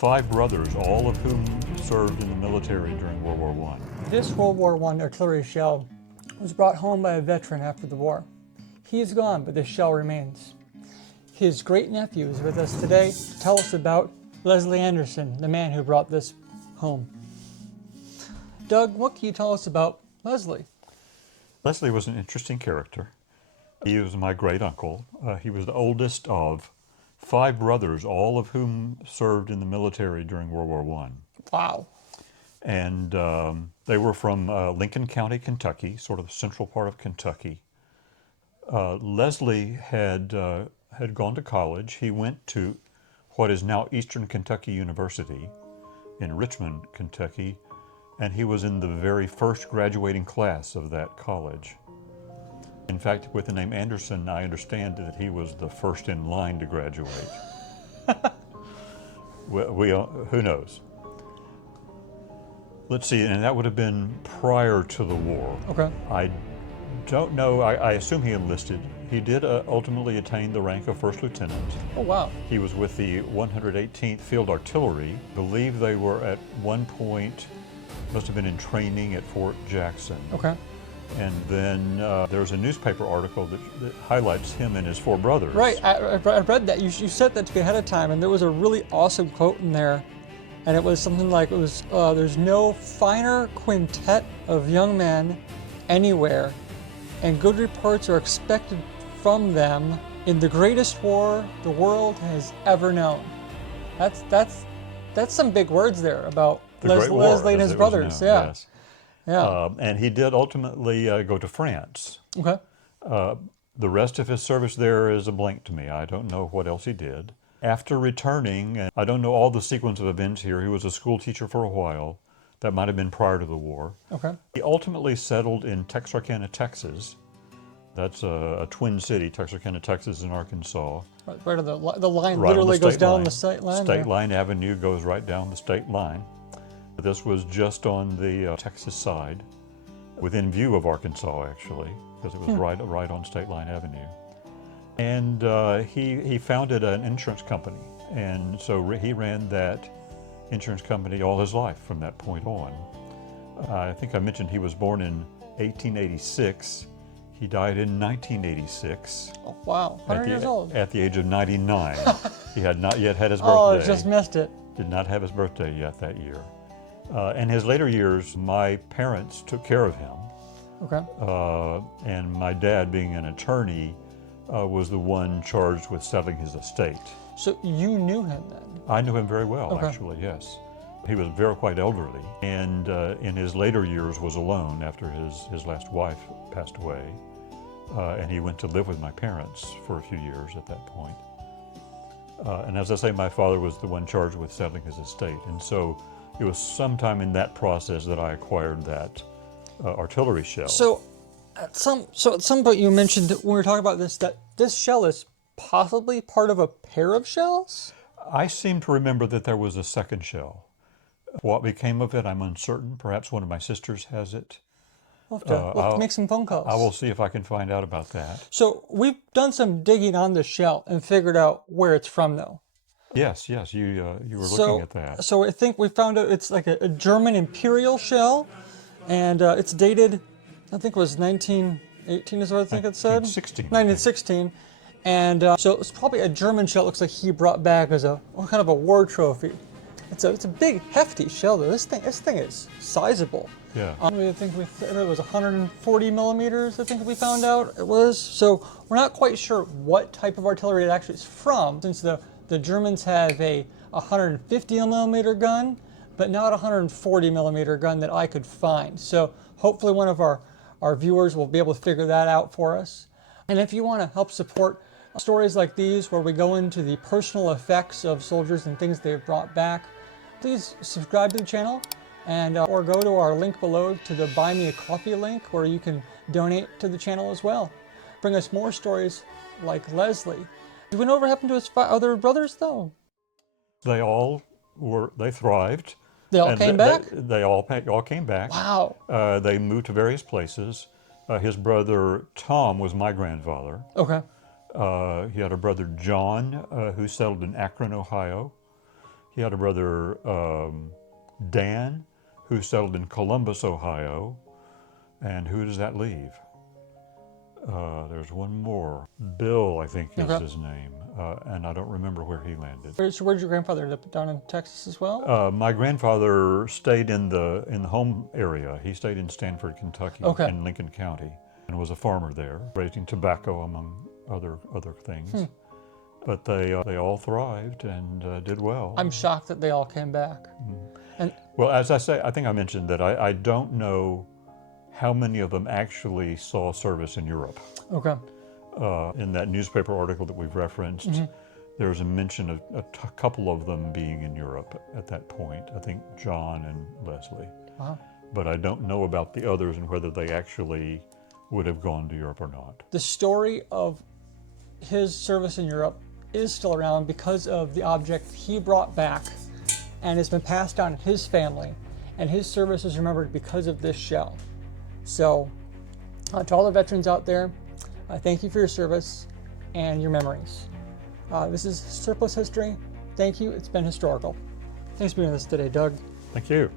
5 brothers, all of whom served in the military during World War I. This World War I artillery shell was brought home by a veteran after the war. He is gone, but this shell remains. His great-nephew is with us today to tell us about Leslie Anderson, the man who brought this home. Doug, what can you tell us about Leslie? Leslie was an interesting character. He was my great-uncle. He was the oldest of 5 brothers, all of whom served in the military during World War I. Wow. And they were from Lincoln County, Kentucky, sort of the central part of Kentucky. Leslie had gone to college. He went to what is now Eastern Kentucky University in Richmond, Kentucky, and he was in the very first graduating class of that college. In fact, with the name Anderson, I understand that he was the first in line to graduate. Who knows? Let's see, and that would have been prior to the war. Okay. I don't know, I assume he enlisted. He did ultimately attain the rank of first lieutenant. Oh, wow. He was with the 118th Field Artillery. I believe they were at one point, must have been in training at Fort Jackson. Okay. And then there's a newspaper article that highlights him and his 4 brothers. Right, I read that. You said that to me ahead of time, and there was a really awesome quote in there. And it was something like, there's no finer quintet of young men anywhere, and good reports are expected from them in the greatest war the world has ever known. That's some big words there about Leslie and his brothers. Yeah. Yes. Yeah. And he did ultimately go to France. Okay. The rest of his service there is a blank to me. I don't know what else he did. After returning, and I don't know all the sequence of events here, he was a school teacher for a while. That might have been prior to the war. Okay. He ultimately settled in Texarkana, Texas. That's a twin city, Texarkana, Texas, and Arkansas. Right on the line Right literally on the goes down line. the state line. State Line Avenue goes right down the state line. This was just on the Texas side, within view of Arkansas, actually, because it was right on State Line Avenue. And he founded an insurance company, and so he ran that insurance company all his life from that point on. I think I mentioned he was born in 1886. He died in 1986. Oh, wow, 100 years old. At the age of 99. He had not yet had his birthday. Oh, I just missed it. Did not have his birthday yet that year. In his later years, my parents took care of him. Okay. And my dad, being an attorney, was the one charged with settling his estate. So you knew him then? I knew him very well, actually, yes. He was quite elderly, and in his later years was alone after his last wife passed away. And he went to live with my parents for a few years at that point. And as I say, my father was the one charged with settling his estate. And so it was sometime in that process that I acquired that artillery shell. So at some point you mentioned that when we were talking about this, that this shell is possibly part of a pair of shells? I seem to remember that there was a second shell. What became of it, I'm uncertain. Perhaps one of my sisters has it. We'll have to make some phone calls. I will see if I can find out about that. So we've done some digging on the shell and figured out where it's from, though. Yes, you were looking at that. So I think we found out it's like a German Imperial shell, and it's dated, I think it was 1918 is what I think it said? 1916. And so it's probably a German shell. It looks like he brought back as a kind of a war trophy. It's a big, hefty shell, though. This thing is sizable. Yeah. I think we said it was 140 millimeters, I think we found out it was. So we're not quite sure what type of artillery it actually is from, since the Germans have a 150 millimeter gun, but not a 140 millimeter gun that I could find. So hopefully one of our viewers will be able to figure that out for us. And if you want to help support stories like these, where we go into the personal effects of soldiers and things they've brought back, please subscribe to the channel, and or go to our link below to the Buy Me a Coffee link, where you can donate to the channel as well. Bring us more stories like Leslie. Do we know what happened to his other brothers, though? They thrived. They all came back? They all came back. Wow. They moved to various places. His brother Tom was my grandfather. Okay. He had a brother John who settled in Akron, Ohio. He had a brother, Dan, who settled in Columbus, Ohio. And who does that leave? There's one more. Bill, I think is his name. And I don't remember where he landed. So where did your grandfather live? Down in Texas as well? My grandfather stayed in the home area. He stayed in Stanford, Kentucky, in Lincoln County, and was a farmer there, raising tobacco among other things. But they all thrived and did well. I'm shocked that they all came back. And well, as I say, I think I mentioned that I don't know how many of them actually saw service in Europe. okay. In that newspaper article that we've referenced, there's a mention of a couple of them being in Europe at that point. I think John and Leslie. Wow. But I don't know about the others and whether they actually would have gone to Europe or not. The story of his service in Europe is still around because of the object he brought back, and it's been passed down in his family, and his service is remembered because of this shell. So, to all the veterans out there, thank you for your service and your memories. This is Surplus History. Thank you. It's been historical. Thanks for being with us today, Doug. Thank you.